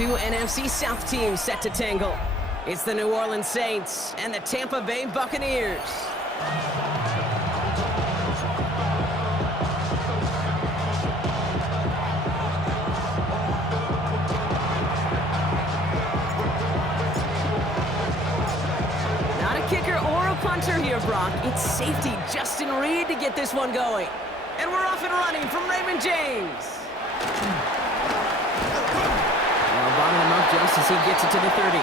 Two NFC South teams set to tangle. It's the New Orleans Saints and the Tampa Bay Buccaneers. Not a kicker or a punter here, Brock. It's safety Justin Reed to get this one going. And we're off and running from Raymond James. Bottle him up just as he gets it to the 30.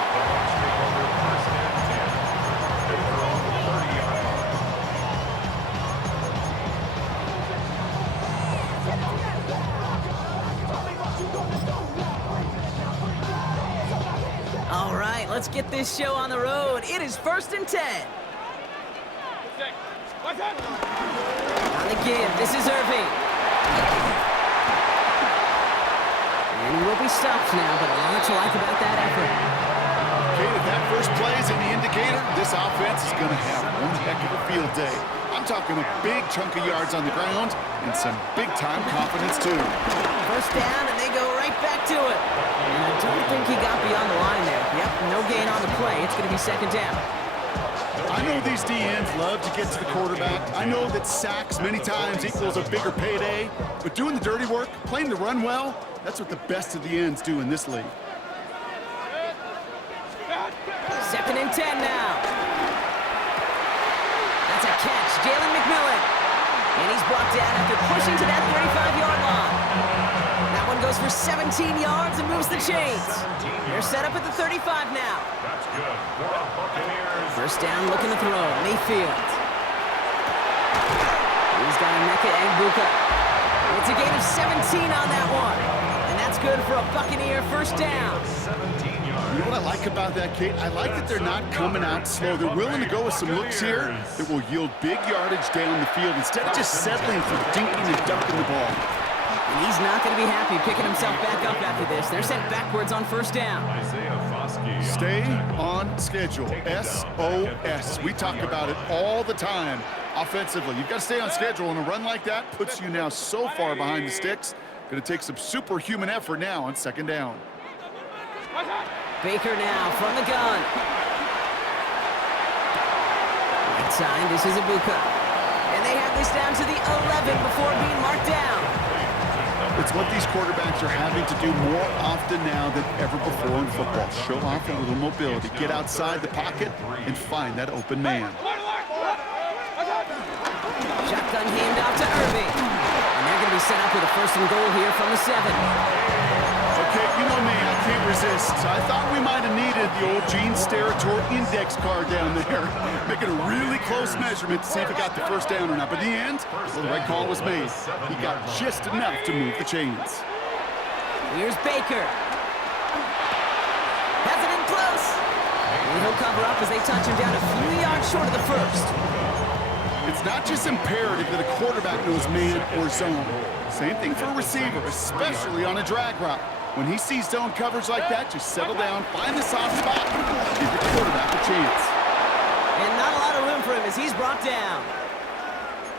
All right, let's get this show on the road. It is 1st and 10. On the give, this is Irving. And he will be stopped now, but a lot to like about that effort. Okay, if that first play is any indicator, this offense is going to have one heck of a field day. I'm talking a big chunk of yards on the ground and some big-time confidence, too. First down, and they go right back to it. And I don't think he got beyond the line there. Yep, no gain on the play. It's going to be 2nd down. I know these DNs love to get to the quarterback. I know that sacks many times equals a bigger payday, but doing the dirty work, playing the run well, that's what the best of the ends do in this league. 2nd and 10 now. That's a catch, Jalen McMillan. And he's brought down after pushing to that 35-yard line. That one goes for 17 yards and moves the chains. They're set up at the 35 now. First down, looking to throw. Mayfield. He's got Emeka Egbuka. It's a gain of 17 on that one. And that's good for a Buccaneer first down. You know what I like about that, Kate? I like that they're not coming out slow. They're willing to go with some looks here that will yield big yardage down the field instead of just settling for dinking and dunking the ball. And he's not going to be happy picking himself back up after this. They're sent backwards on first down. Stay on schedule. SOS. We talk about it all the time offensively. You've got to stay on schedule, and a run like that puts you now so far behind the sticks. Going to take some superhuman effort now on 2nd down. Baker now from the gun. Right side, this is Egbuka. And they have this down to the 11 before being marked down. It's what these quarterbacks are having to do more often now than ever before in football. Show off a little mobility, get outside the pocket, and find that open man. Shotgun handoff to Irving. And they're going to be set up with a 1st and goal here from the 7. Okay, you know me, I can't resist. I thought we might have needed the old Gene Steratore index card down there. Making a really close measurement to see if it got the first down or not. But in the end, well, the right call was made. He got just enough to move the chains. Here's Baker. Has it in close. And he'll cover up as they touch him down a few yards short of the 1st. It's not just imperative that a quarterback knows man or zone. Same thing for a receiver, especially on a drag route. When he sees zone coverage like that, just settle down, find the soft spot, give your quarterback a chance. And not a lot of room for him as he's brought down.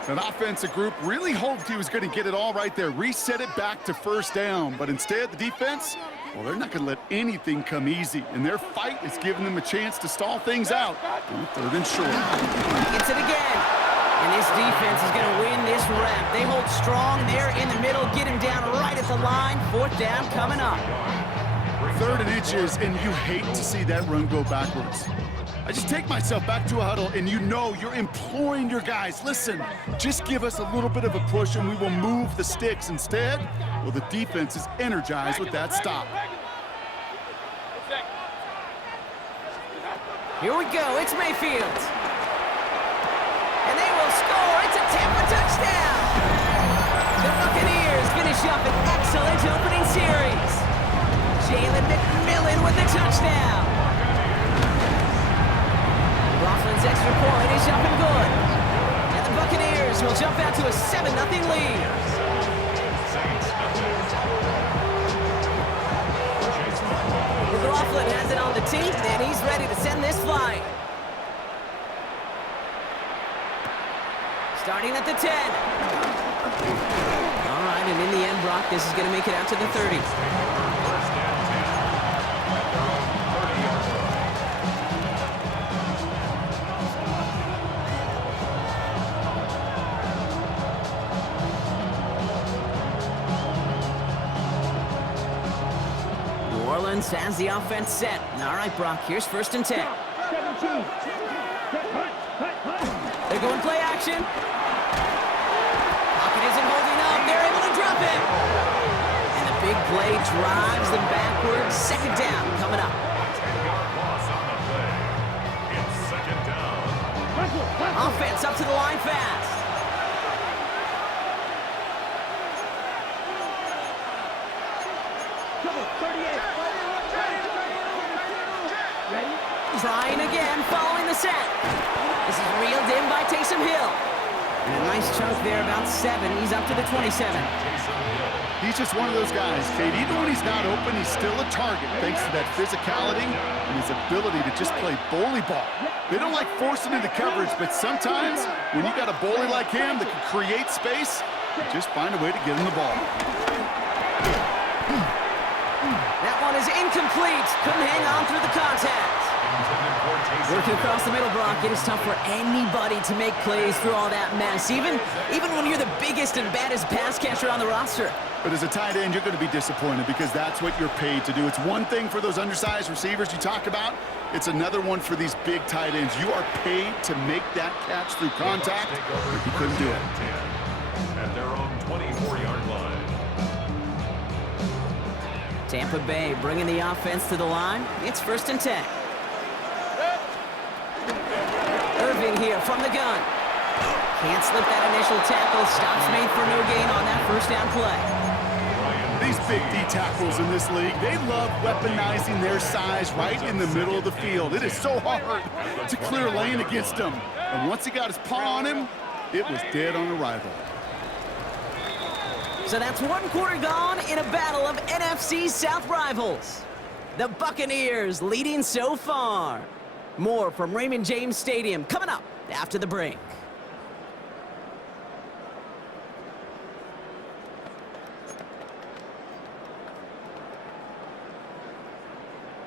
An offensive group really hoped he was going to get it all right there, reset it back to 1st down. But instead, the defense, well, they're not going to let anything come easy. And their fight is giving them a chance to stall things out on 3rd and short. Gets it again. And this defense is going to win this rep. They hold strong there in the middle, get him down right at the line. 4th down coming up. 3rd and inches, and you hate to see that run go backwards. I just take myself back to a huddle, and you know you're imploring your guys, listen, just give us a little bit of a push, and we will move the sticks. Instead, well, the defense is energized with that stop. Here we go. It's Mayfield. And they will score. It's a Tampa touchdown. The Buccaneers finish up an excellent opening series. Jalen McMillan with the touchdown. Laughlin's extra point is up and good. And the Buccaneers will jump out to a 7-0 lead. McLaughlin has it on the tee, and he's ready to send this flying. Starting at the 10. All right, and in the end, Brock, this is going to make it out to the 30. Orleans has the offense set. All right, Brock, here's 1st and 10. 17. They're going play action. Pocket isn't holding up. They're able to drop it. And the big play drives them backwards. 2nd down coming up. Offense up to the line fast. Trying again, following the set. This is reeled in by Taysom Hill. And a nice chunk there, about 7. He's up to the 27. He's just one of those guys, Kate. Even when he's not open, he's still a target thanks to that physicality and his ability to just play bully ball. They don't like forcing into coverage, but sometimes when you got a bully like him that can create space, you just find a way to get him the ball. That one is incomplete. Couldn't hang on through the contact. Working across the middle, Brock, it is tough for anybody to make plays through all that mess, even when you're the biggest and baddest pass catcher on the roster. But as a tight end, you're going to be disappointed because that's what you're paid to do. It's one thing for those undersized receivers you talk about. It's another one for these big tight ends. You are paid to make that catch through contact, but you couldn't do it. At their own 24-yard line. Tampa Bay bringing the offense to the line. It's 1st and 10. Irving here from the gun. Can't slip that initial tackle. Stops made for no gain on that 1st down play. These big D tackles in this league, they love weaponizing their size right in the middle of the field. It is so hard to clear lane against them. And once he got his paw on him, it was dead on arrival. So that's 1 quarter gone in a battle of NFC South rivals. The Buccaneers leading so far. More from Raymond James Stadium coming up after the break.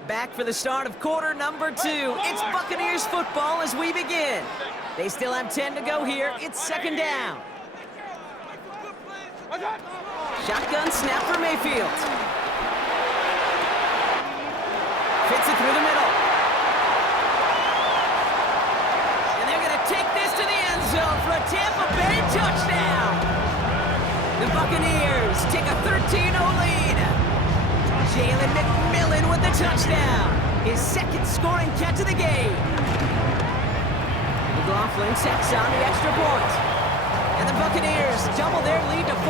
Back for the start of quarter number 2. It's Buccaneers football as we begin. They still have 10 to go here. It's 2nd down. Shotgun snap for Mayfield. Fits it through the middle. And they're going to take this to the end zone for a Tampa Bay touchdown. The Buccaneers take a 13-0 lead. Jalen McMillan with the touchdown. His 2nd scoring catch of the game. McLaughlin sets on the extra point. And the Buccaneers double their lead to 14.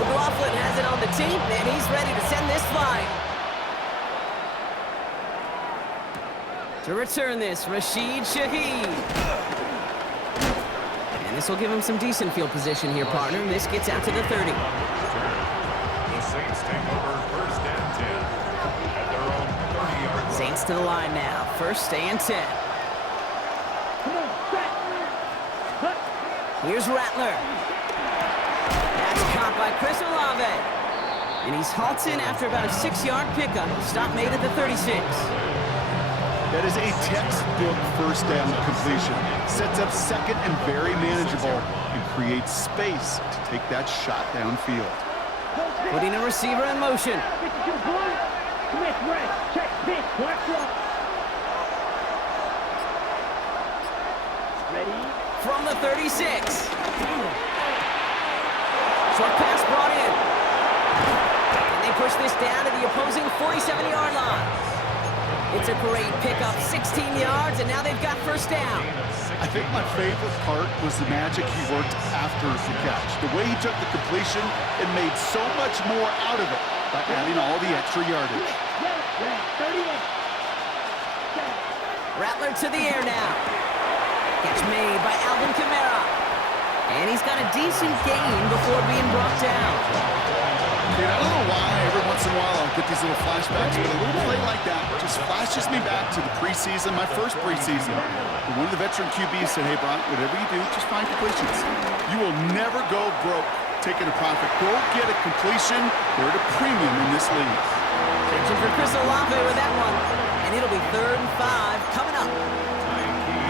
McLaughlin has it on the team, and he's ready to send this flying. To return this, Rashid Shaheed. And this will give him some decent field position here, partner. This gets out to the 30. The Saints take over 1st and 10 at their own 30-yard line. Saints to the line now, 1st and 10. Here's Rattler. That's caught by Chris Olave. And he's halted after about a 6-yard pickup. Stop made at the 36. That is a textbook 1st down completion. Sets up 2nd and very manageable and creates space to take that shot downfield. Putting a receiver in motion. From the 36. Short pass brought in. And they push this down to the opposing 47-yard line. It's a great pickup, 16 yards, and now they've got 1st down. I think my favorite part was the magic he worked after the catch. The way he took the completion and made so much more out of it by adding all the extra yardage. Rattler to the air now. Catch made by Alvin Kamara. And he's got a decent gain before being brought down. Dude, I don't know why every once in a while I'll get these little flashbacks, but a little play like that just flashes me back to the preseason, my first preseason. And one of the veteran QBs said, hey, Brock, whatever you do, just find completions. You will never go broke taking a profit. Go get a completion. They're at a premium in this league. Pitching for Chris Olave with that one. And it'll be 3rd and 5 coming up.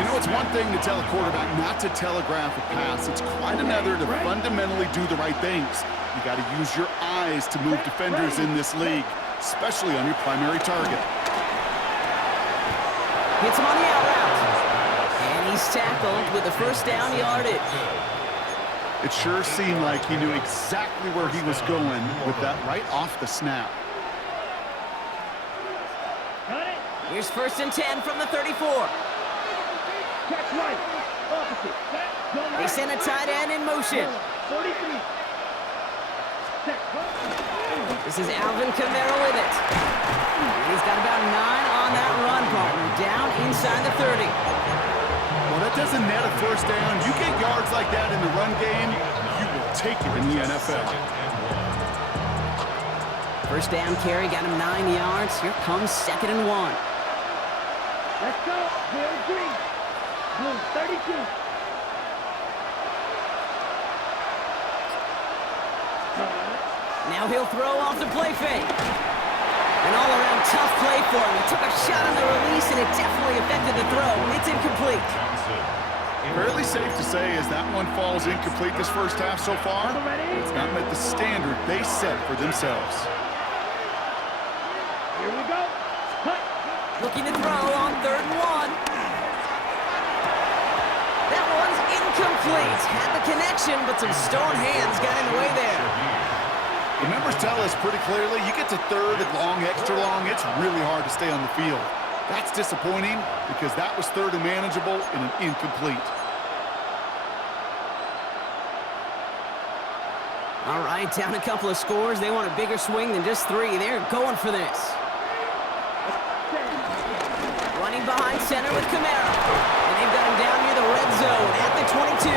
You know It's one thing to tell a quarterback not to telegraph a pass. It's quite another to fundamentally do the right things. You got to use your eyes to move defenders in this league, especially on your primary target. Hits him on the out route. And he's tackled with the first down yardage. It sure seemed like he knew exactly where he was going with that right off the snap. Here's 1st and 10 from the 34. They send a tight end in motion. This is Alvin Kamara with it. He's got about 9 on that run, partner. Down inside the 30. Well, that doesn't net a first down. You get yards like that in the run game, you will take it in the NFL. First down carry got him 9 yards. Here comes 2nd and 1. Let's go. Blue green. Blue 32. Now he'll throw off the play fake. An all-around tough play for him. He took a shot on the release, and it definitely affected the throw. It's incomplete. Fairly safe to say as that one falls incomplete this first half so far, it's not met the standard they set for themselves. Here we go. Cut. Looking to throw on 3rd and 1. That one's incomplete. Had the connection, but some stone hands got in the way there. The numbers tell us pretty clearly, you get to 3rd and long, extra long, it's really hard to stay on the field. That's disappointing because that was 3rd and manageable and an incomplete. All right, down a couple of scores. They want a bigger swing than just 3. They're going for this. Running behind center with Kamara. And they've got him down near the red zone at the 22.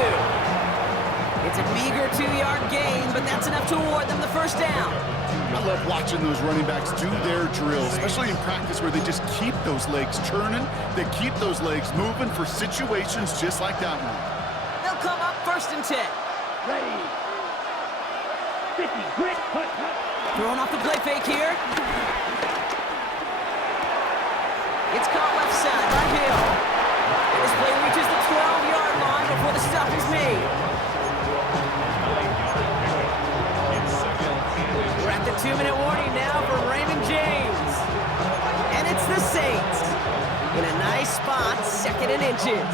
It's a meager 2-yard gain, but that's enough to award them the first down. I love watching those running backs do their drills, especially in practice where they just keep those legs churning. They keep those legs moving for situations just like that one. They'll come up 1st and 10. Ready. 50. Grit. Cut. Cut. Throwing off the play fake here. It's caught left side by Hill. And this play reaches the 12-yard line before the stop is made. We're at the 2-minute warning now for Raymond James. And it's the Saints. In a nice spot, 2nd and inches.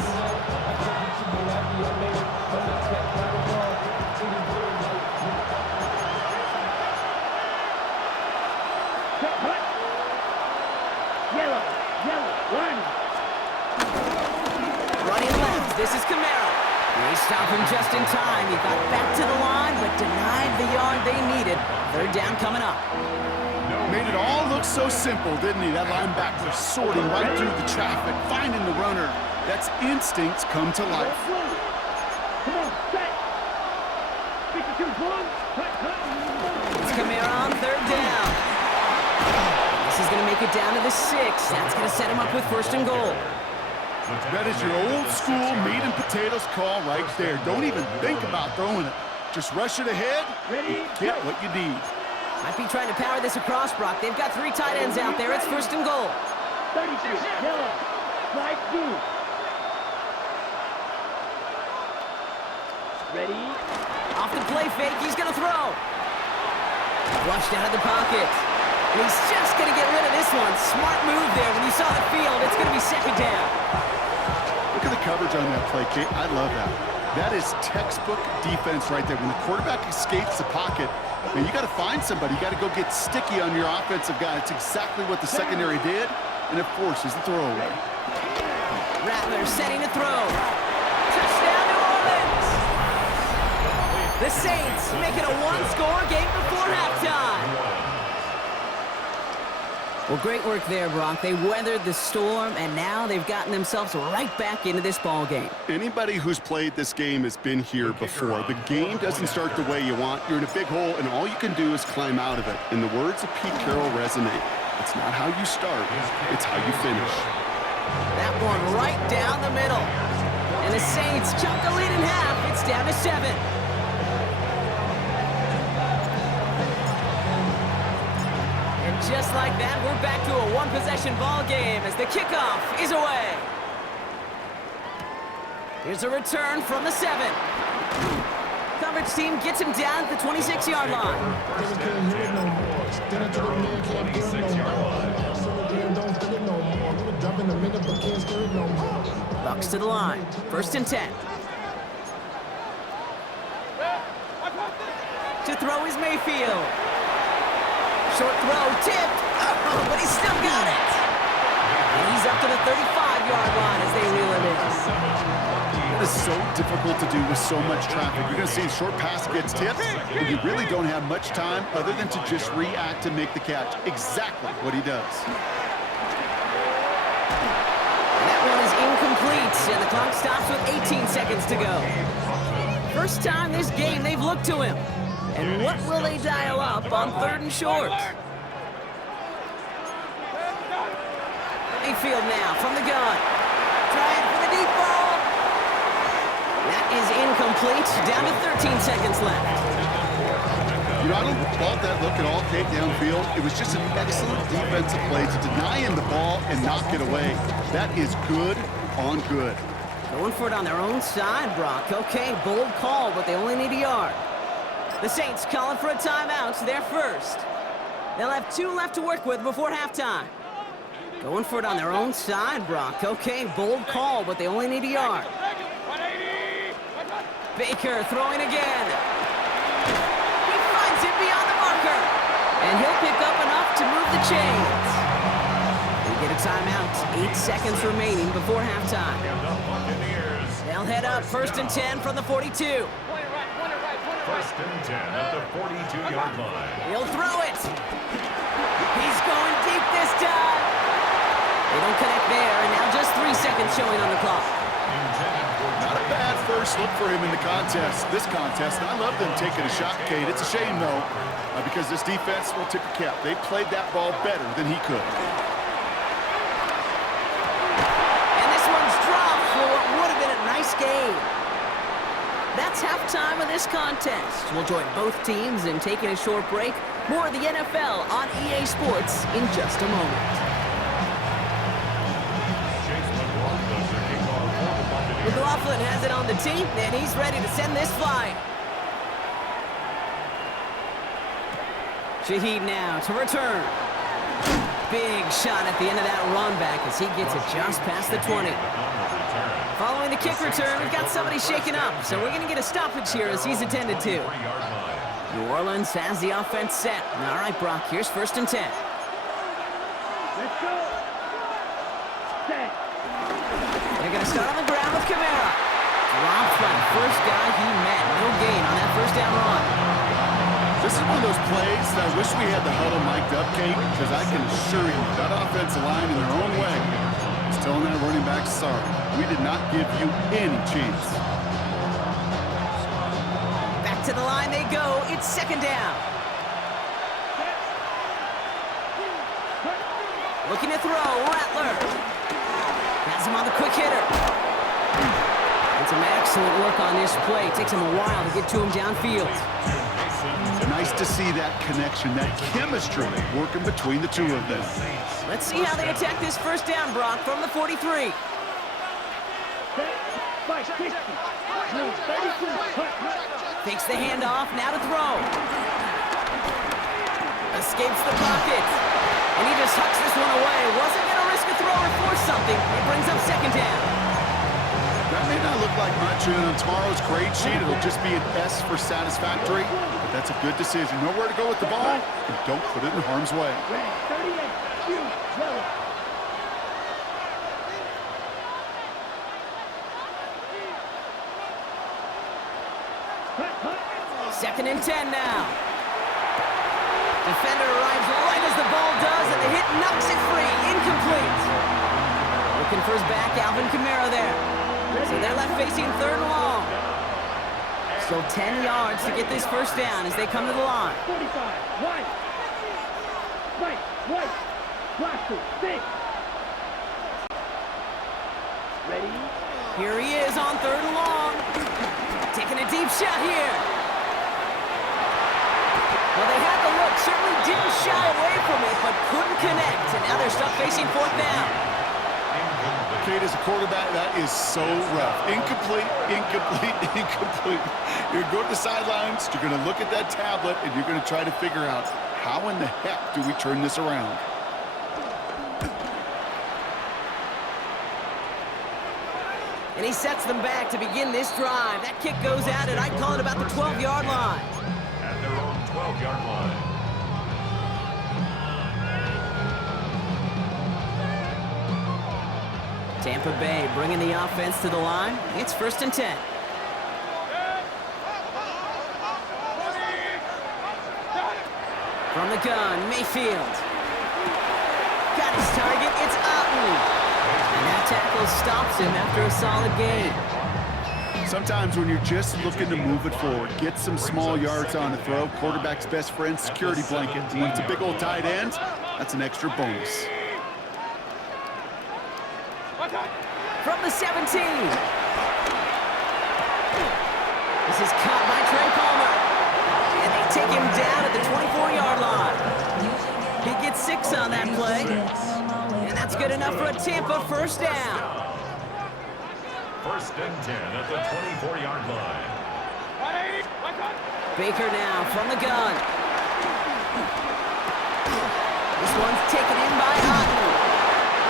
Yellow. Run. Running left, this is Kamara. They stop him just in time. He got back to the line, but denied the yard they needed. 3rd down coming up. Made it all look so simple, didn't he? That linebacker sorting right through the traffic, finding the runner. That's instincts come to life. Come on, set. 52, one. Cut. It's Kamara on 3rd down. This is going to make it down to the 6. That's going to set him up with 1st and goal. That is your old school meat and potatoes call right there. Don't even think about throwing it. Just rush it ahead and get what you need. Might be trying to power this across, Brock. They've got 3 tight ends out there. It's 1st and goal. 32, yellow. Slide through. Ready. Off the play fake, he's going to throw. Flushed out of the pocket. And he's just going to get rid of this one. Smart move there. When you saw the field, it's going to be 2nd down. Look at the coverage on that play, Kate. I love that. That is textbook defense right there. When the quarterback escapes the pocket, man, you got to find somebody. You got to go get sticky on your offensive guy. It's exactly what the secondary did, and it forces the throwaway. Rattler setting to throw. Touchdown, New Orleans! The Saints make it a 1-score game before halftime. Well, great work there, Brock. They weathered the storm, and now they've gotten themselves right back into this ball game. Anybody who's played this game has been here before. The game doesn't start the way you want. You're in a big hole, and all you can do is climb out of it. And the words of Pete Carroll resonate. It's not how you start, it's how you finish. That one right down the middle. And the Saints chop the lead in half. It's down to 7. Just like that, we're back to a 1-possession ball game as the kickoff is away. Here's a return from the 7. Coverage team gets him down at the 26-yard line. First and 10 at their own 26-yard line. Bucks to the line. First and 10. To throw is Mayfield. Short throw, tipped. Oh, but he's still got it. And he's up to the 35-yard line as they reel him in. It is so difficult to do with so much traffic. You're going to see a short pass gets tipped, and you really don't have much time other than to just react and make the catch. Exactly what he does. And that one is incomplete, and the clock stops with 18 seconds to go. First time this game they've looked to him. And what will they dial up on 3rd and short? Mayfield now from the gun. Trying for the deep ball. That is incomplete. Down to 13 seconds left. You know, I don't fault that look at all, Kate, downfield. It was just an excellent defensive play to deny him the ball and knock it away. That is good on good. Going for it on their own side, Brock. Okay, bold call, but they only need a yard. The Saints calling for a timeout. They're first. They'll have 2 left to work with before halftime. Going for it on their own side, Brock. Okay, bold call, but they only need a yard. Baker throwing again. He finds it beyond the marker. And he'll pick up enough to move the chains. We get a timeout. 8 seconds remaining before halftime. They'll head up 1st and 10 from the 42. First and 10 at the 42-yard line. He'll throw it. He's going deep this time. They don't connect there, and now just 3 seconds showing on the clock. Not a bad first look for him in the this contest. And I love them taking a shot, Kate. It's a shame, though, because this defense will tip your cap. They played that ball better than he could. And this one's dropped for what would have been a nice game. That's halftime of this contest. We'll join both teams in taking a short break. More of the NFL on EA Sports in just a moment. McLaughlin has it on the team, and he's ready to send this flying. Shaheed now to return. Big shot at the end of that run back as he gets it just past the 20. Following the kick return, we've got somebody shaken up, so we're going to get a stoppage here as he's attended to. New Orleans has the offense set. All right, Brock, here's 1st and 10. Let's go. Set. They're going to start on the ground with Kamara. Dropped by the first guy he met. No gain on that 1st down run. This is one of those plays that I wish we had the huddle mic'd up, Kate, because I can assure you that offensive line in their own way is telling that running back, sorry, we did not give you any chance. Back to the line they go. It's 2nd down. Looking to throw, Rattler. Has him on the quick hitter. And some excellent work on this play. Takes him a while to get to him downfield. Nice to see that connection, that chemistry working between the two of them. Let's see how they attack this 1st down, Brock, from the 43. Takes the handoff, now to throw. Escapes the pocket. And he just hucks this one away. Wasn't going to risk a throw or force something. It brings up 2nd down. That may not look like much, and on tomorrow's grade sheet, it'll just be an S for satisfactory, but that's a good decision. Know where to go with the ball, and don't put it in harm's way. 38, yellow. 2nd and 10 now. Defender arrives right as the ball does, and the hit knocks it free. Incomplete. Looking for his back, Alvin Kamara there. So they're left facing 3rd and long. Still 10 yards to get this 1st down as they come to the line. 45, white. Blaster, 6. Ready? Here he is on 3rd and long. Taking a deep shot here. Well, they had the look, certainly didn't shy away from it, but couldn't connect. And now they're stuck facing 4th down. Kate, as a quarterback, that is so rough. Incomplete, incomplete, incomplete. You're going to go to the sidelines, you're going to look at that tablet, and you're going to try to figure out how in the heck do we turn this around. And he sets them back to begin this drive. That kick goes out, and I'd call it about the 12-yard line. At their own 12-yard line. Tampa Bay bringing the offense to the line. It's 1st and 10. From the gun, Mayfield. Got his target, it's Otten. And that tackle stops him after a solid gain. Sometimes when you're just looking to move it forward, get some small yards on a throw, quarterback's best friend, security blanket. When it's a big old tight end, that's an extra bonus. From the 17. This is caught by Trey Palmer. And they take him down at the 24-yard line. He gets 6 on that play. And that's good enough for a Tampa 1st down. 1st and 10 at the 24-yard line. Baker now from the gun. This one's taken in by Otten.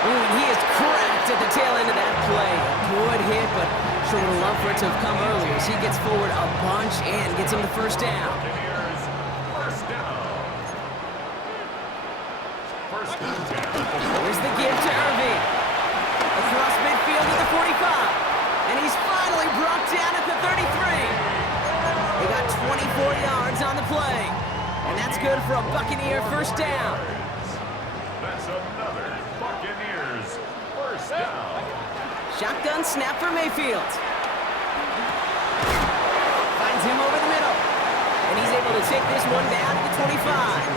Ooh, and he is cracked at the tail end of that play. Good hit, but sure would have loved for it to have come earlier as he gets forward a bunch and gets him the 1st down. Buccaneers, 1st down. 1st and 10 at the Here's the give to Irving. Across midfield at the 45. And he's finally brought down at the 33. They got 24 yards on the play. And that's good for a Buccaneer 1st down. That's another Buccaneers 1st down. Shotgun snap for Mayfield. Finds him over the middle. And he's able to take this one down to the 25.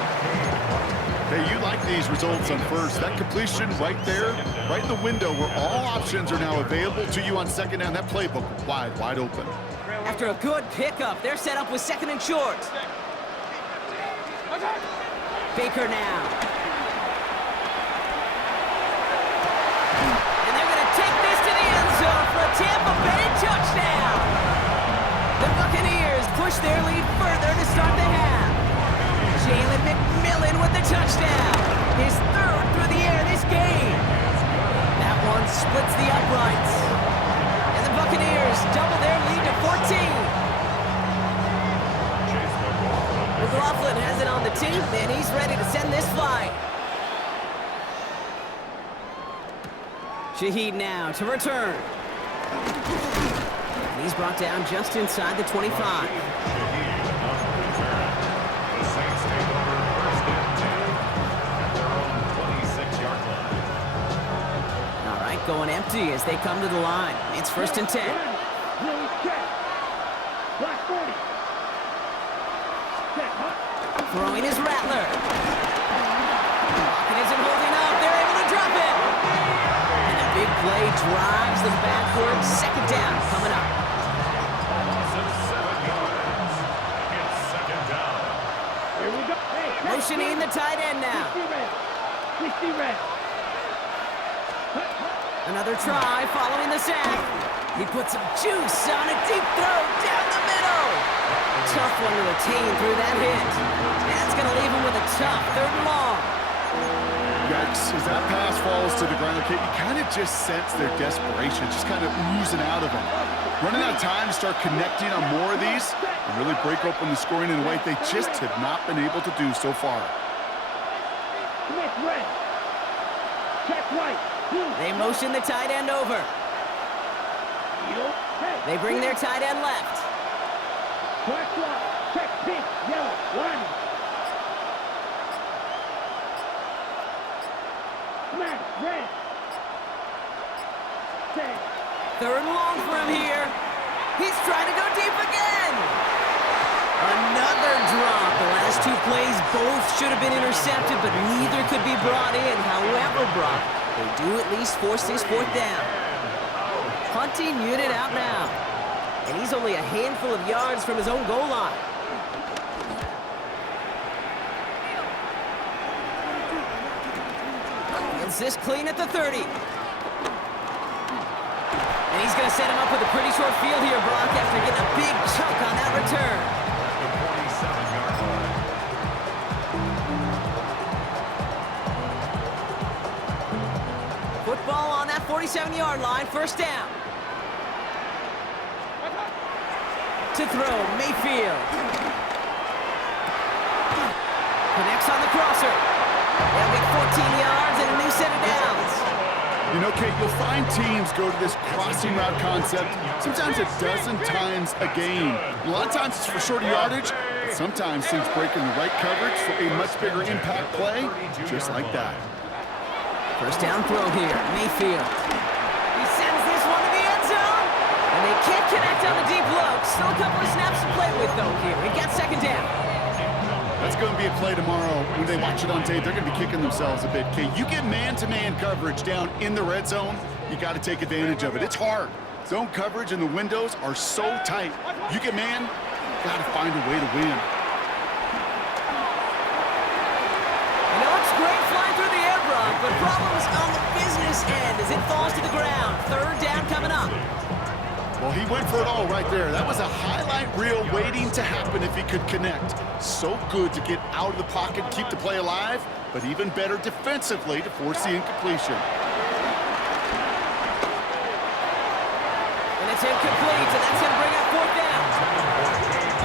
Hey, you like these results on 1st. That completion right there, right in the window where all options are now available to you on 2nd down. That playbook wide open. After a good pickup, they're set up with 2nd and short. Baker now. And they're going to take this to the end zone for a Tampa Bay touchdown. The Buccaneers push their lead further to start the half. Jalen McMillan with the touchdown. His 3rd through the air this game. That one splits the uprights. And the Buccaneers double their lead to 14. McLaughlin has it on the team, and he's ready to send this flight. Shaheed now to return. And he's brought down just inside the 25. Going empty as they come to the line. It's 1st and 10. Throwing his Rattler. Lockett isn't holding up. They're able to drop it. And a big play drives them backwards. 2nd down coming up. Loss of 7 yards. It's 2nd down. Here we go. Hey, Motioning the tight end now. Please be red. Another try following the sack. He puts some juice on a deep throw down the middle. Tough one to retain through that hit. That's going to leave him with a tough 3rd and long. Yikes, as that pass falls to the ground, Kate, you kind of just sense their desperation, just kind of oozing out of them. Running out of time to start connecting on more of these and really break open the scoring in a way they just have not been able to do so far. Smith red. Check right. They motion the tight end over. They bring their tight end left. Black block. Check pink. Yellow. One. Smash. Red. Set. 3rd and long for him here. He's trying to go deep again. Another drop. The last 2 plays both should have been intercepted, but neither could be brought in. However, Brock, they do at least force this 4th down. Punting unit out now. And he's only a handful of yards from his own goal line. Gets this clean at the 30. he's going to set him up with a pretty short field here, Brock, after getting a big chunk on that return. The 47-yard line. Football on that 47-yard line, first down. To throw, Mayfield. Connects on the crosser. They'll get 14 yards and a new set of downs. You know, Kate, you'll find teams go to this crossing route concept sometimes a dozen times a game. A lot of times it's for shorter yardage, but sometimes teams break in the right coverage for a much bigger impact play, just like that. First down throw here, Mayfield. He sends this one to the end zone, and they can't connect on the deep look. Still a couple of snaps to play with, though, here. We got second down. That's going to be a play tomorrow. When they watch it on tape, they're going to be kicking themselves a bit. Kate, you get man-to-man coverage down in the red zone, you got to take advantage of it. It's hard. Zone coverage and the windows are so tight. You get man, you got to find a way to win. And it looks great flying through the air, Brock, but problems on the business end as it falls to the ground. Third down coming up. Well, he went for it all right there. That was a highlight reel waiting to happen if he could connect. So good to get out of the pocket, keep the play alive, but even better defensively to force the incompletion. And it's incomplete, and that's going to bring up fourth down.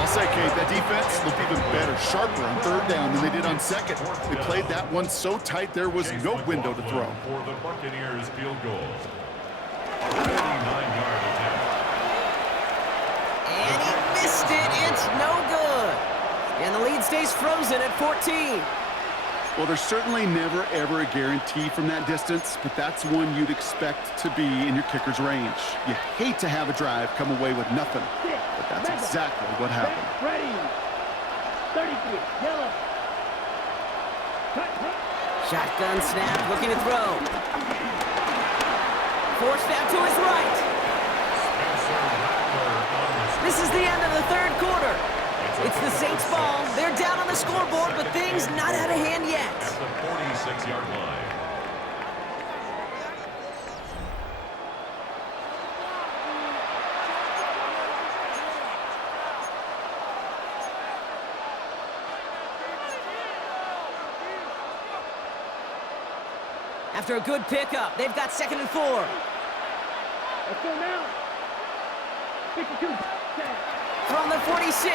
I'll say, Kate, that defense looked even better, sharper on third down than they did on second. They played that one so tight there was no window to throw. For the Buccaneers field goal. 39-yard attempt. And he missed it. It's no good. And the lead stays frozen at 14. Well, there's certainly never, ever a guarantee from that distance, but that's one you'd expect to be in your kicker's range. You hate to have a drive come away with nothing, but that's exactly what happened. Ready. 33. Yellow. Shotgun snap, looking to throw. Forced out to his right. This is the end of the third quarter. It's the Saints' ball. They're down on the scoreboard, but things not out of hand yet. At the 46-yard line. After a good pickup, they've got 2nd and 4. Let's go now. 52. From the 46.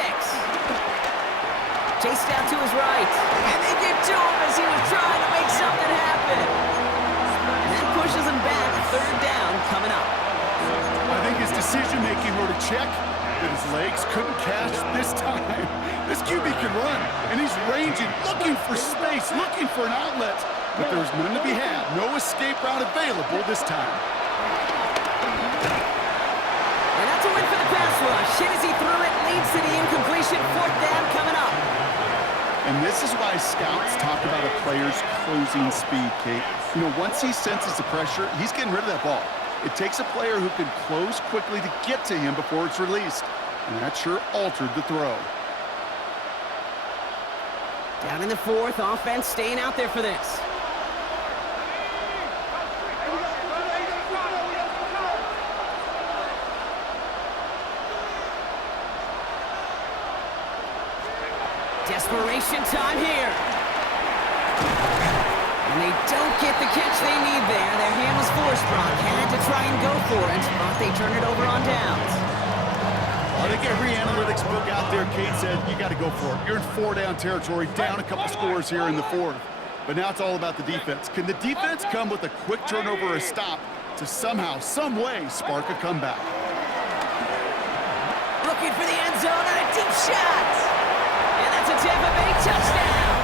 Chased down to his right. And they give to him as he was trying to make something happen. And that pushes him back. Third down coming up. I think his decision-making were to check that his legs couldn't catch this time. This QB can run, and he's ranging, looking for space, looking for an outlet. But there's none to be had. No escape route available this time. And that's a win for the pass rush. Hit as he threw it, leads to the incompletion. Fourth down coming up. And this is why scouts talk about a player's closing speed, Kate. You know, once he senses the pressure, he's getting rid of that ball. It takes a player who can close quickly to get to him before it's released. And that sure altered the throw. Down in the fourth, offense staying out there for this. Desperation time here. And they don't get the catch they need there. Their hand was forced, Brock. Had to try and go for it, but they turn it over on downs. I think every analytics book out there, Kate, said you got to go for it. You're in 4-down territory, down a couple scores here in the fourth. But now it's all about the defense. Can the defense come with a quick turnover or a stop to somehow, some way, spark a comeback? Looking for the end zone and a deep shot. And that's a Tampa Bay touchdown.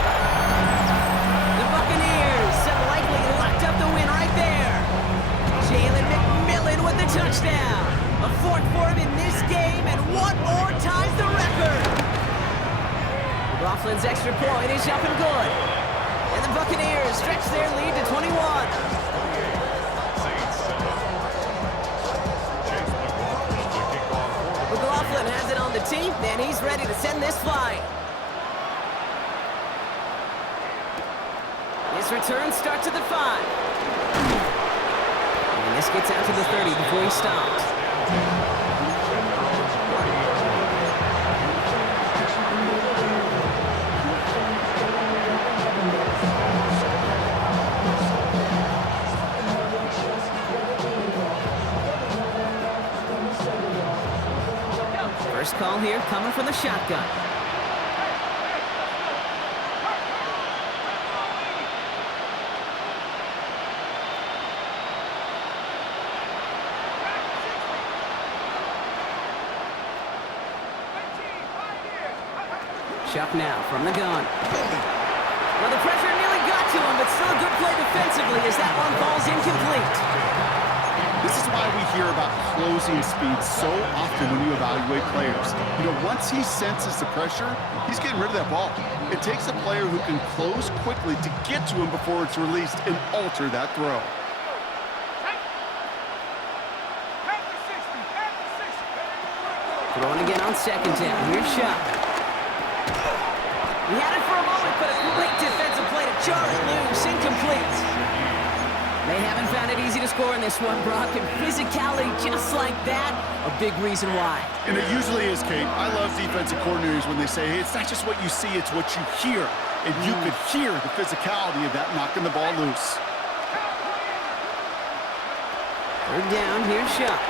The Buccaneers have likely locked up the win right there. Jalen McMillan with the touchdown. A fourth for him in this game, and one more ties the record. Coughlin's extra point is up and good. And the Buccaneers stretch their lead to 21. McLaughlin has it on the tee, and he's ready to send this flying. His return starts at the 5. And this gets out to the 30 before he stopped. And their own 40-yard line. First call here coming from the shotgun. Chuck now from the gun. Well, the pressure nearly got to him, but still a good play defensively as that one falls incomplete. This is why we hear about closing speed so often when you evaluate players. You know, once he senses the pressure, he's getting rid of that ball. It takes a player who can close quickly to get to him before it's released and alter that throw. Throwing again on second down. Here's Chuck. He had it for a moment, but a great defensive play to jar it loose. Incomplete. They haven't found it easy to score in this one, Brock, and physicality just like that, a big reason why. And it usually is, Kate. I love defensive coordinators when they say, hey, it's not just what you see, it's what you hear. And you could hear the physicality of that knocking the ball loose. Third down, here's Chuck.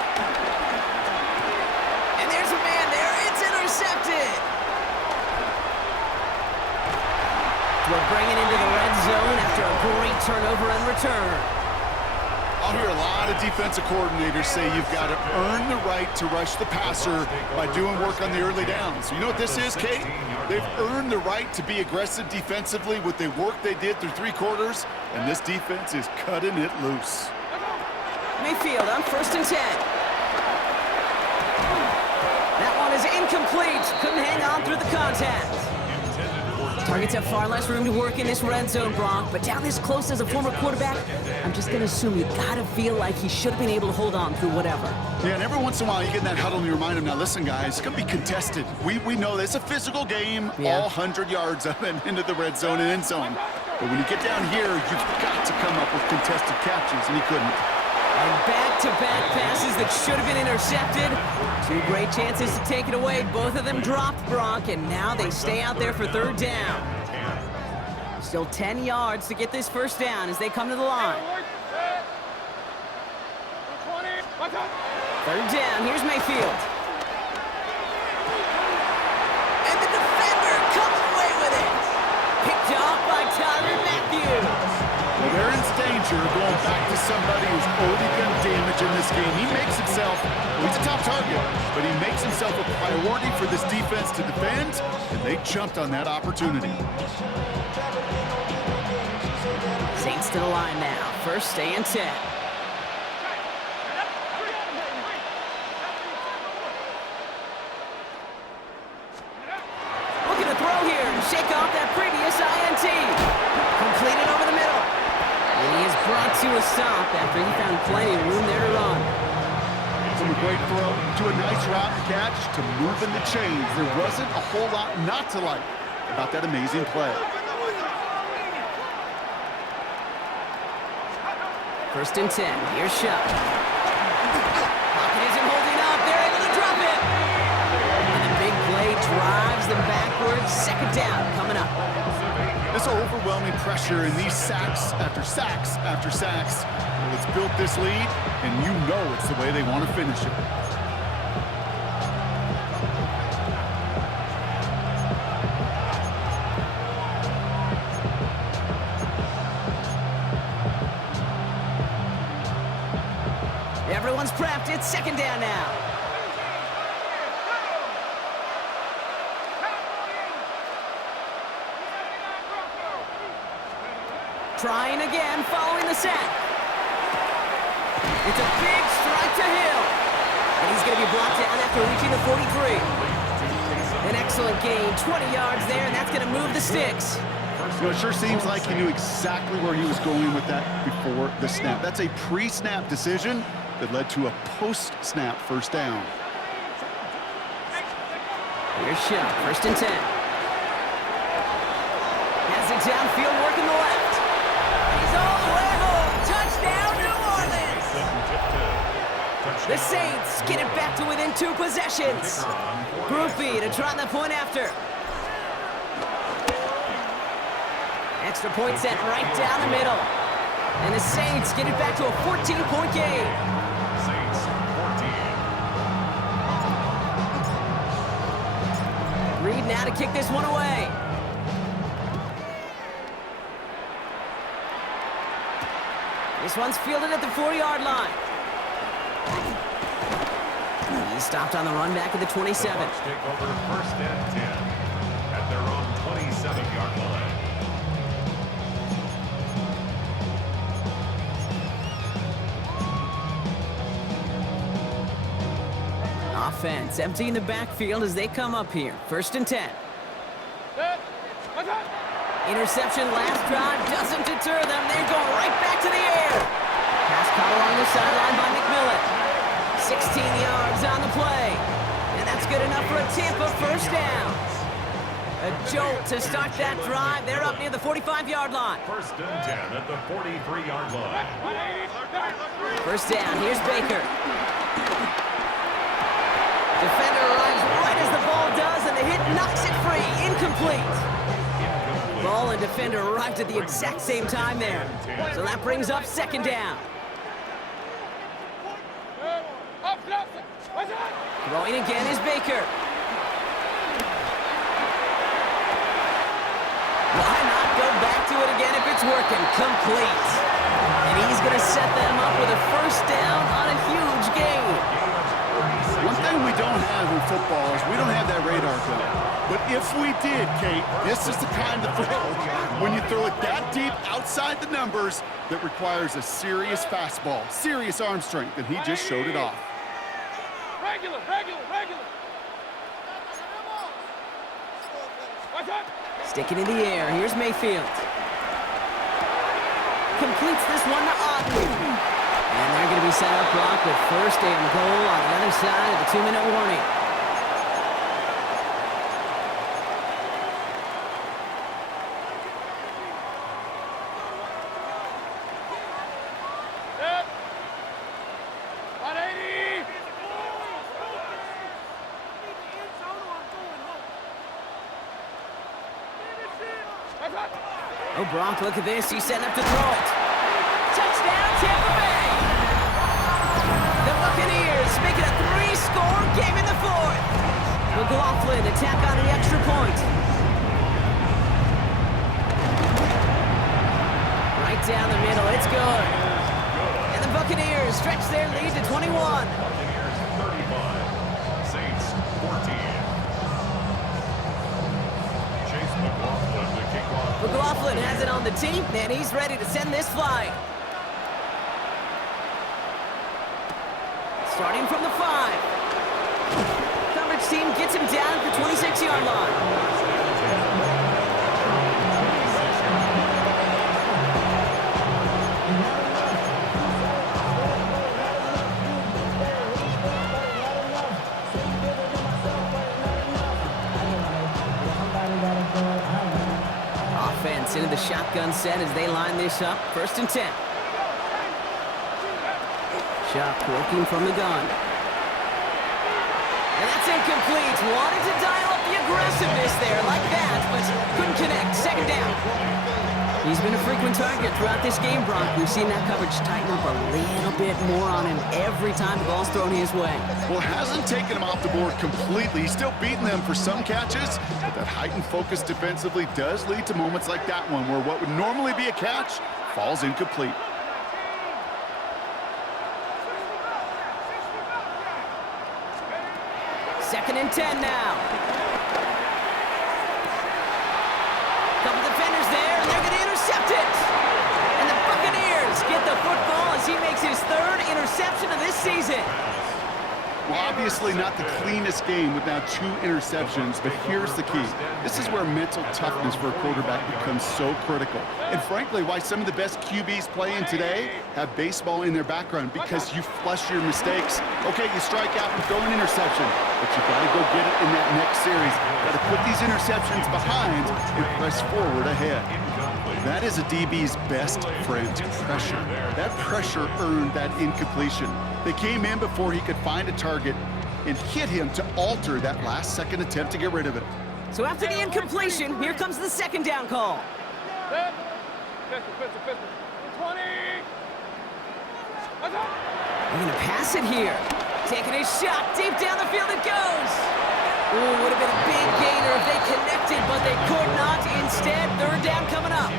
And there's a man there. It's intercepted. We're bringing into the red zone after a great turnover and return. I'll hear a lot of defensive coordinators say you've got to earn the right to rush the passer by doing work on the early downs. You know what this is, Kate? They've earned the right to be aggressive defensively with the work they did through 3 quarters, and this defense is cutting it loose. Mayfield on 1st and 10. That one is incomplete. Couldn't hang on through the contact. Targets have far less room to work in this red zone, Brock, but down this close as a former quarterback, I'm just going to assume you got to feel like he should have been able to hold on through whatever. Yeah, and every once in a while you get in that huddle and you remind him, now listen, guys, it's going to be contested. We know this. It's a physical game, all 100 yards up and into the red zone and end zone. But when you get down here, you've got to come up with contested catches, and he couldn't. And back-to-back passes that should have been intercepted. 2 great chances to take it away. Both of them dropped, Brock, and now they stay out there for 3rd down. Still 10 yards to get this 1st down as they come to the line. 3rd down, here's Mayfield. And the defender comes away with it. Picked off by Tyrann Mathieu. Well, they're in danger of going back to somebody who's already done damage in this game. He makes himself, well, he's a top target, but he makes himself a priority for this defense to defend, and they jumped on that opportunity. Saints to the line now. 1st and 10. Looking to throw here and shake off that previous INT. Completed over the middle. And he is brought to a stop after he found plenty of room there to run. From a great throw to a nice route and catch to moving the chains. There wasn't a whole lot not to like about that amazing play. 1st and 10. Here's Chuck. Pocket isn't holding up. They're able to drop it. And the big play drives them backwards. 2nd down coming up. This overwhelming pressure and these sacks after sacks after sacks, well, it's built this lead, and you know it's the way they want to finish it. Everyone's prepped. It's 2nd down now. Trying again, following the sack. It's a big strike to Hill. And he's going to be blocked down after reaching the 43. An excellent gain, 20 yards there, and that's going to move the sticks. You know, it sure seems like he knew exactly where he was going with that before the snap. That's a pre-snap decision that led to a post-snap 1st down. Here's Chuck, 1st and 10. Has it downfield, working the left. He's all the way home. Touchdown, New Orleans. The Saints get it back to within 2 possessions. Groupie to try the point after. Extra point set right down the middle. And the Saints get it back to a 14-point game. Saints 14. Reed now to kick this one away. This one's fielded at the 4-yard line. He stopped on the run back at the 27. The Bucs take over 1st and 10 at their own 27-yard line. Offense emptying the backfield as they come up here. 1st and 10. Interception last drive doesn't deter them. They're going right back to the air. Pass caught along the sideline by McMillan. 16 yards on the play. And that's good enough for a Tampa 1st down. A jolt to start that drive. They're up near the 45-yard line. 1st and 10 at the 43-yard line. 1st down. Here's Baker. Defender runs right as the ball does, and the hit knocks it free. Incomplete. Ball and defender arrived at the exact same time there. So that brings up 2nd down. Throwing again is Baker. Why not go back to it again if it's working? Complete. And he's going to set them up with a 1st down on a huge gain. One thing we don't have in football is we don't have that radar gun. But if we did, Kate, this is the kind of throw when you throw it that deep outside the numbers that requires a serious fastball, serious arm strength, and he just showed it off. Regular. Sticking in the air. Here's Mayfield. Completes this one to Otten. And they're going to be set up block with 1st and goal on the other side of the 2-minute warning. Oh, Bronk, look at this. He's setting up to throw it. Touchdown, Tampa Bay! The Buccaneers make it a 3-score game in the 4th. McLaughlin attack on the extra point. Right down the middle. It's good. And the Buccaneers stretch their lead to 21. Buccaneers 35. Saints 14. McLaughlin has it on the team, and he's ready to send this flying. Starting from the 5. Coverage team gets him down at the 26-yard line. Offense into the shotgun set as they line this up. 1st and 10. Chuck working from the gun. And that's incomplete. Wanted to dial up the aggressiveness there like that, but couldn't connect. 2nd down. He's been a frequent target throughout this game, Brock. We've seen that coverage tighten up a little bit more on him every time the ball's thrown his way. Well, it hasn't taken him off the board completely. He's still beating them for some catches, but that heightened focus defensively does lead to moments like that one where what would normally be a catch falls incomplete. Second and 10 now. Couple defenders there, and they're going to intercept it. And the Buccaneers get the football as he makes his 3rd interception of this season. Well, obviously not the cleanest game with now 2 interceptions, but here's the key. This is where mental toughness for a quarterback becomes so critical. And frankly, why some of the best QBs playing today have baseball in their background, because you flush your mistakes. Okay, you strike out and throw an interception, but you got to go get it in that next series. Got to put these interceptions behind and press forward ahead. Incomplete. That is a DB's best friend, pressure. That pressure earned that incompletion. They came in before he could find a target and hit him to alter that last-second attempt to get rid of it. So after the incompletion, here comes the second down call. We're gonna pass it here. Taking a shot, deep down the field it goes. Ooh, would have been a big gainer if they connected, but they could not. Instead, third down coming up.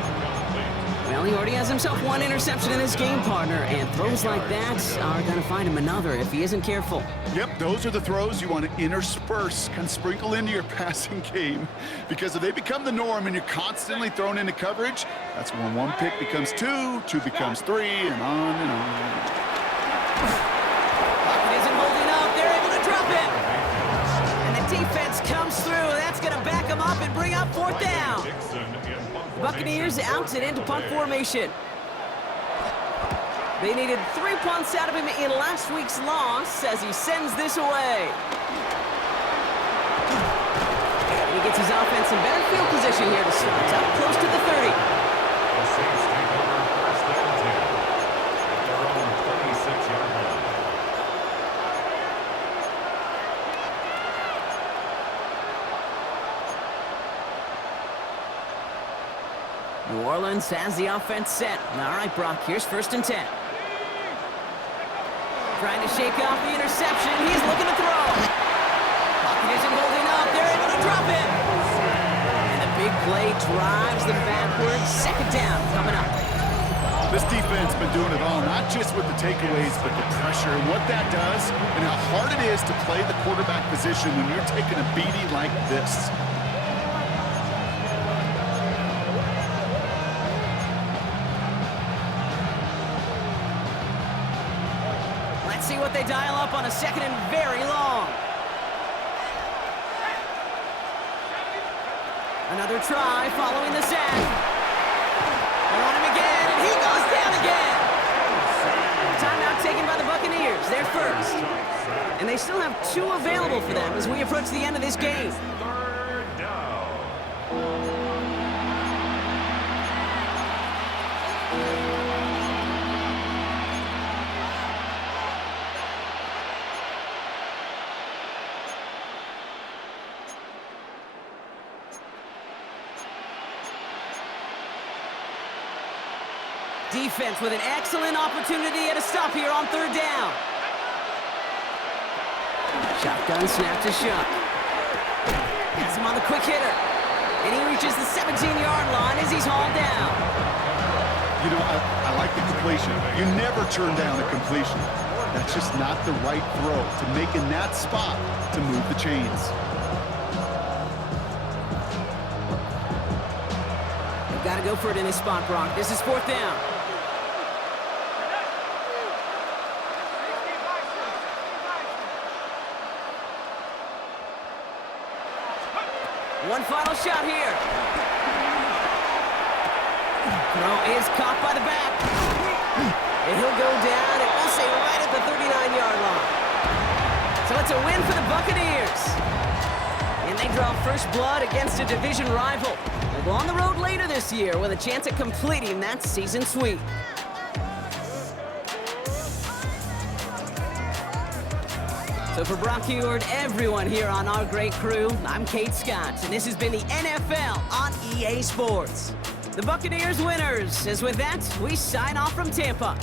Well, he already has himself one interception in his game, partner, and throws like that are gonna find him another if he isn't careful. Yep, those are the throws you want to intersperse, kind of sprinkle into your passing game. Because if they become the norm and you're constantly thrown into coverage, that's when one pick becomes two, two becomes three, and on and on. Pocket isn't holding up. They're able to drop it. And the defense comes through. That's going to back them up and bring up fourth down. The Buccaneers out and into punt formation. They needed 3 punts out of him in last week's loss as he sends this away. And he gets his offense in better field position here to start. It's out close to the 30. The Saints take over first down 10 at their own 36-yard line. New Orleans has the offense set. All right, Brock, here's first and 10. Trying to shake off the interception. He's looking to throw. Pocket isn't holding up. They're able to drop it. And the big play drives them backwards. Second down coming up. This defense been doing it all, not just with the takeaways, but the pressure and what that does and how hard it is to play the quarterback position when you're taking a beating like this. Let's see what they dial up on a second and very long. Another try following the sack. They're on him again, and he goes down again. Timeout taken by the Buccaneers. They're first. And they still have 2 available for them as we approach the end of this game. Third down. Defense with an excellent opportunity at a stop here on third down. Shotgun snap to Shuck. Has him on the quick hitter. And he reaches the 17-yard line as he's hauled down. You know, I like the completion. You never turn down a completion. That's just not the right throw to make in that spot to move the chains. They've got to go for it in this spot, Brock. This is fourth down. One final shot here. Throw is caught by the back. And he'll go down, and we'll say right at the 39-yard line. So it's a win for the Buccaneers. And they draw first blood against a division rival. They'll go on the road later this year with a chance at completing that season sweep. So for Brock Heward, everyone here on our great crew, I'm Kate Scott, and this has been the NFL on EA Sports. The Buccaneers winners, as with that, we sign off from Tampa.